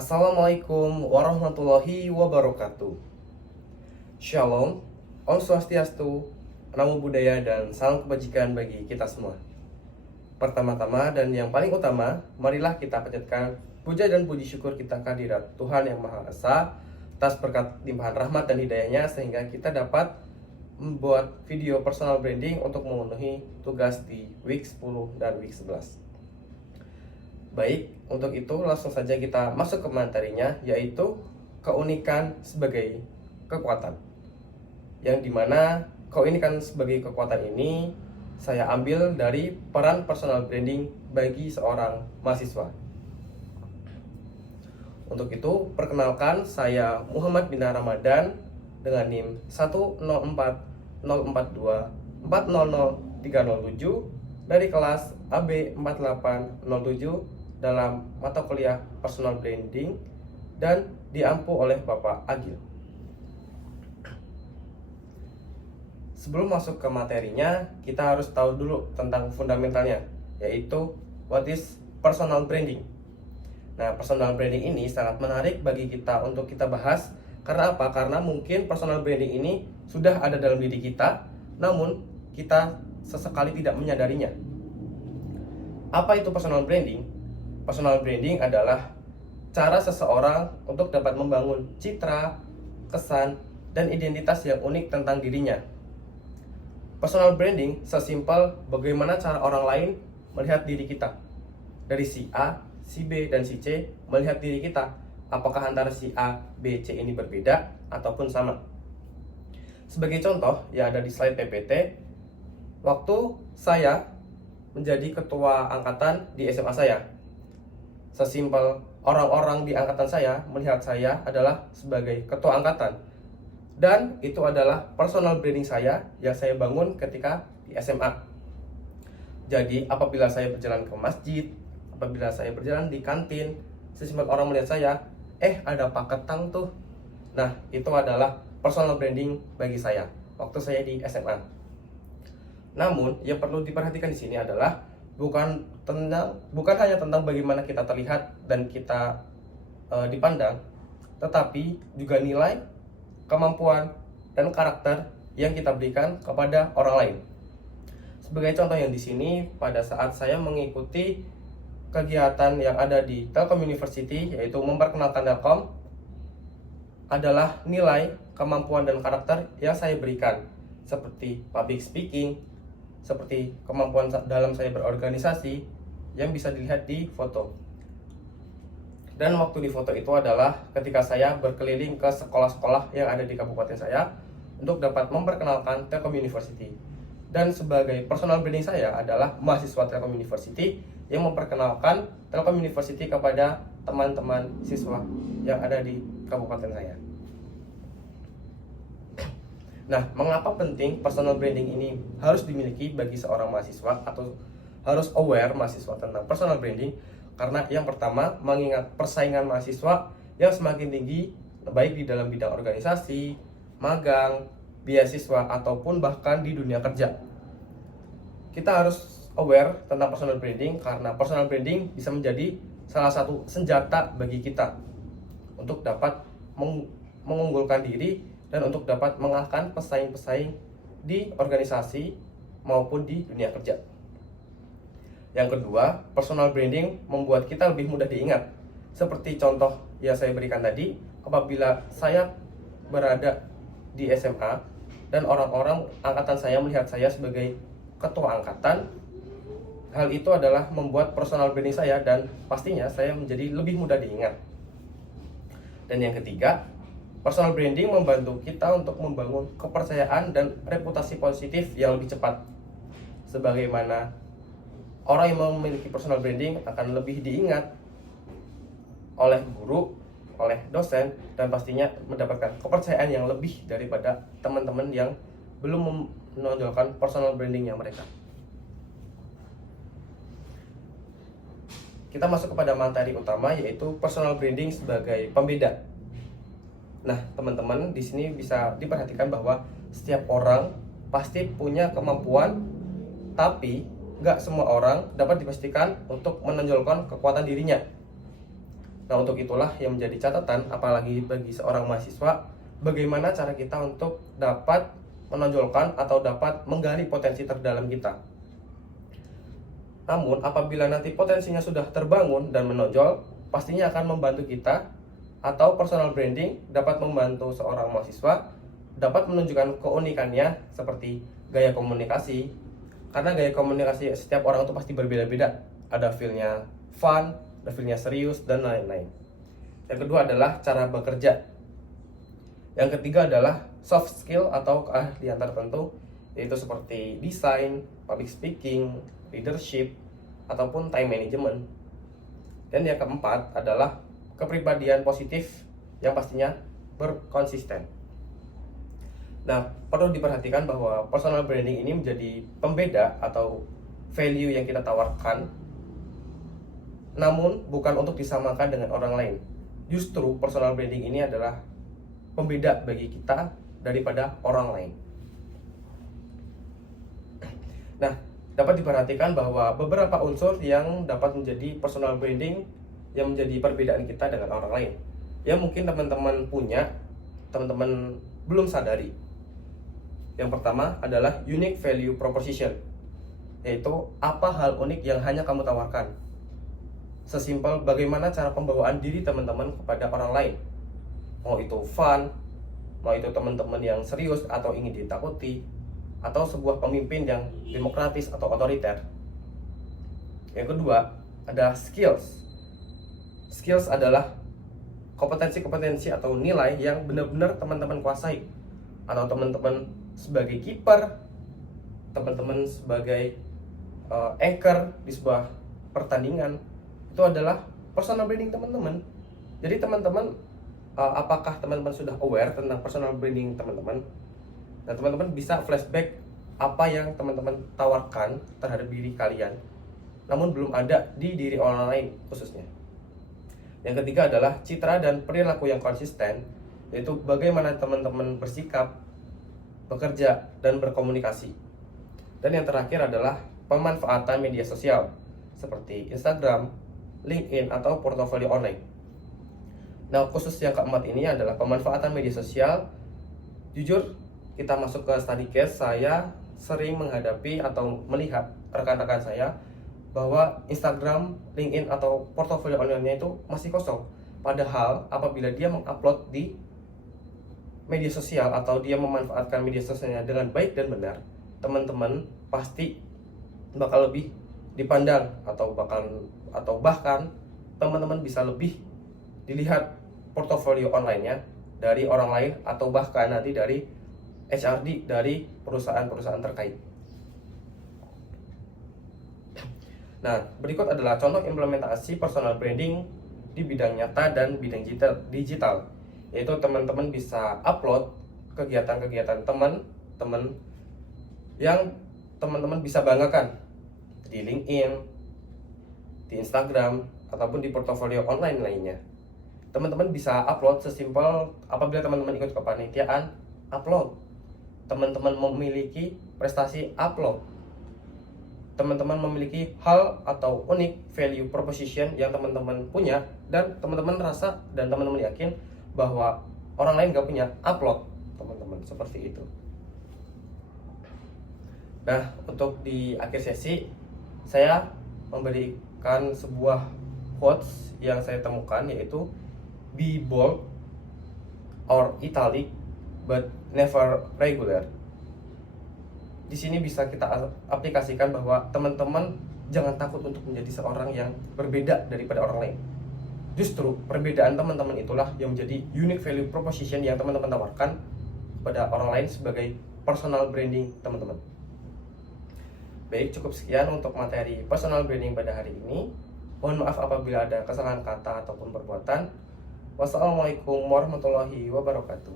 Assalamualaikum warahmatullahi wabarakatuh. Shalom, Om Swastiastu, Namo Buddhaya, dan salam kebajikan bagi kita semua. Pertama-tama dan yang paling utama, marilah kita panjatkan puja dan puji syukur kita kehadirat Tuhan Yang Maha Esa atas berkat limpahan rahmat dan hidayahnya sehingga kita dapat membuat video personal branding untuk memenuhi tugas di week 10 dan week 11. Baik, untuk itu langsung saja kita masuk ke materinya, yaitu keunikan sebagai kekuatan. Yang dimana keunikan sebagai kekuatan ini saya ambil dari peran personal branding bagi seorang mahasiswa. Untuk itu, perkenalkan, saya Muhammad Bina Ramadan dengan NIM 1040424003007 dari kelas AB 4807 dalam mata kuliah personal branding dan diampu oleh Bapak Agil. Sebelum masuk ke materinya, kita harus tahu dulu tentang fundamentalnya, yaitu what is personal branding. Nah, personal branding ini sangat menarik bagi kita untuk kita bahas. Karena apa? Karena mungkin personal branding ini sudah ada dalam diri kita, namun kita sesekali tidak menyadarinya. Apa itu personal branding? Personal branding adalah cara seseorang untuk dapat membangun citra, kesan, dan identitas yang unik tentang dirinya. Personal branding sesimpel bagaimana cara orang lain melihat diri kita. Dari si A, si B, dan si C melihat diri kita. Apakah antara si A, B, C ini berbeda ataupun sama? Sebagai contoh yang ada di slide PPT, waktu saya menjadi ketua angkatan di SMA saya, sesimpel orang-orang di angkatan saya melihat saya adalah sebagai ketua angkatan. Dan itu adalah personal branding saya yang saya bangun ketika di SMA. Jadi apabila saya berjalan ke masjid, apabila saya berjalan di kantin, sesimpel orang melihat saya, ada Pak Ketang tuh. Nah, itu adalah personal branding bagi saya waktu saya di SMA. Namun, yang perlu diperhatikan di sini adalah bukan hanya tentang bagaimana kita terlihat dan kita dipandang, tetapi juga nilai, kemampuan, dan karakter yang kita berikan kepada orang lain. Sebagai contoh yang di sini, pada saat saya mengikuti kegiatan yang ada di Telkom University, yaitu memperkenalkan Telkom, adalah nilai, kemampuan, dan karakter yang saya berikan, seperti public speaking, seperti kemampuan dalam saya berorganisasi yang bisa dilihat di foto. Dan waktu di foto itu adalah ketika saya berkeliling ke sekolah-sekolah yang ada di kabupaten saya untuk dapat memperkenalkan Telkom University. Dan sebagai personal branding saya adalah mahasiswa Telkom University yang memperkenalkan Telkom University kepada teman-teman siswa yang ada di kabupaten saya. Nah, mengapa penting personal branding ini harus dimiliki bagi seorang mahasiswa atau harus aware mahasiswa tentang personal branding? Karena yang pertama, mengingat persaingan mahasiswa yang semakin tinggi, baik di dalam bidang organisasi, magang, beasiswa, ataupun bahkan di dunia kerja. Kita harus aware tentang personal branding karena personal branding bisa menjadi salah satu senjata bagi kita untuk dapat mengunggulkan diri dan untuk dapat mengalahkan pesaing-pesaing di organisasi maupun di dunia kerja. Yang kedua, personal branding membuat kita lebih mudah diingat. Seperti contoh yang saya berikan tadi, apabila saya berada di SMA dan orang-orang angkatan saya melihat saya sebagai ketua angkatan, hal itu adalah membuat personal branding saya dan pastinya saya menjadi lebih mudah diingat. Dan yang ketiga, personal branding membantu kita untuk membangun kepercayaan dan reputasi positif yang lebih cepat. Sebagaimana orang yang memiliki personal branding akan lebih diingat oleh guru, oleh dosen, dan pastinya mendapatkan kepercayaan yang lebih daripada teman-teman yang belum menonjolkan personal brandingnya mereka. Kita masuk kepada materi utama, yaitu personal branding sebagai pembeda. Nah, teman-teman, di sini bisa diperhatikan bahwa setiap orang pasti punya kemampuan, tapi nggak semua orang dapat dipastikan untuk menonjolkan kekuatan dirinya. Nah, untuk itulah yang menjadi catatan, apalagi bagi seorang mahasiswa, bagaimana cara kita untuk dapat menonjolkan atau dapat menggali potensi terdalam kita. Namun, apabila nanti potensinya sudah terbangun dan menonjol, pastinya akan membantu kita, atau personal branding dapat membantu seorang mahasiswa dapat menunjukkan keunikannya seperti gaya komunikasi. Karena gaya komunikasi setiap orang itu pasti berbeda-beda. Ada feel-nya fun, ada feel-nya serius, dan lain-lain. Yang kedua adalah cara bekerja. Yang ketiga adalah soft skill atau keahlian tertentu, yaitu seperti desain, public speaking, leadership, ataupun time management. Dan yang keempat adalah kepribadian positif yang pastinya berkonsisten. Nah, perlu diperhatikan bahwa personal branding ini menjadi pembeda atau value yang kita tawarkan, namun bukan untuk disamakan dengan orang lain. Justru personal branding ini adalah pembeda bagi kita daripada orang lain. Nah, dapat diperhatikan bahwa beberapa unsur yang dapat menjadi personal branding yang menjadi perbedaan kita dengan orang lain, yang mungkin teman-teman punya, teman-teman belum sadari. Yang pertama adalah unique value proposition, yaitu apa hal unik yang hanya kamu tawarkan. Sesimpel bagaimana cara pembawaan diri teman-teman kepada orang lain. Mau itu fun, mau itu teman-teman yang serius atau ingin ditakuti, atau sebuah pemimpin yang demokratis atau otoriter. Yang kedua, ada skills. Skills adalah kompetensi-kompetensi atau nilai yang benar-benar teman-teman kuasai. Atau teman-teman sebagai kiper, teman-teman sebagai anchor di sebuah pertandingan, itu adalah personal branding teman-teman. Jadi teman-teman, apakah teman-teman sudah aware tentang personal branding teman-teman? Dan teman-teman bisa flashback apa yang teman-teman tawarkan terhadap diri kalian, namun belum ada di diri orang lain khususnya. Yang ketiga adalah citra dan perilaku yang konsisten, yaitu bagaimana teman-teman bersikap, bekerja, dan berkomunikasi. Dan yang terakhir adalah pemanfaatan media sosial seperti Instagram, LinkedIn, atau portofolio online. Nah, khusus yang keempat ini adalah pemanfaatan media sosial. Jujur, kita masuk ke study case, saya sering menghadapi atau melihat rekan-rekan saya bahwa Instagram, LinkedIn, atau portofolio online-nya itu masih kosong. Padahal apabila dia mengupload di media sosial atau dia memanfaatkan media sosialnya dengan baik dan benar, teman-teman pasti bakal lebih dipandang atau bahkan teman-teman bisa lebih dilihat portofolio online-nya dari orang lain, atau bahkan nanti dari HRD dari perusahaan-perusahaan terkait. Nah, berikut adalah contoh implementasi personal branding di bidang nyata dan bidang digital. Yaitu teman-teman bisa upload kegiatan-kegiatan teman-teman yang teman-teman bisa banggakan di LinkedIn, di Instagram, ataupun di portofolio online lainnya. Teman-teman bisa upload sesimpel apabila teman-teman ikut kepanitiaan, upload. Teman-teman memiliki prestasi, upload. Teman-teman memiliki hal atau unik value proposition yang teman-teman punya, dan teman-teman rasa dan teman-teman yakin bahwa orang lain gak punya, upload teman-teman, seperti itu. Nah, untuk di akhir sesi saya memberikan sebuah quotes yang saya temukan, yaitu be bold or italic but never regular. Di sini bisa kita aplikasikan bahwa teman-teman jangan takut untuk menjadi seorang yang berbeda daripada orang lain. Justru perbedaan teman-teman itulah yang menjadi unique value proposition yang teman-teman tawarkan kepada orang lain sebagai personal branding teman-teman. Baik, cukup sekian untuk materi personal branding pada hari ini. Mohon maaf apabila ada kesalahan kata ataupun perbuatan. Wassalamualaikum warahmatullahi wabarakatuh.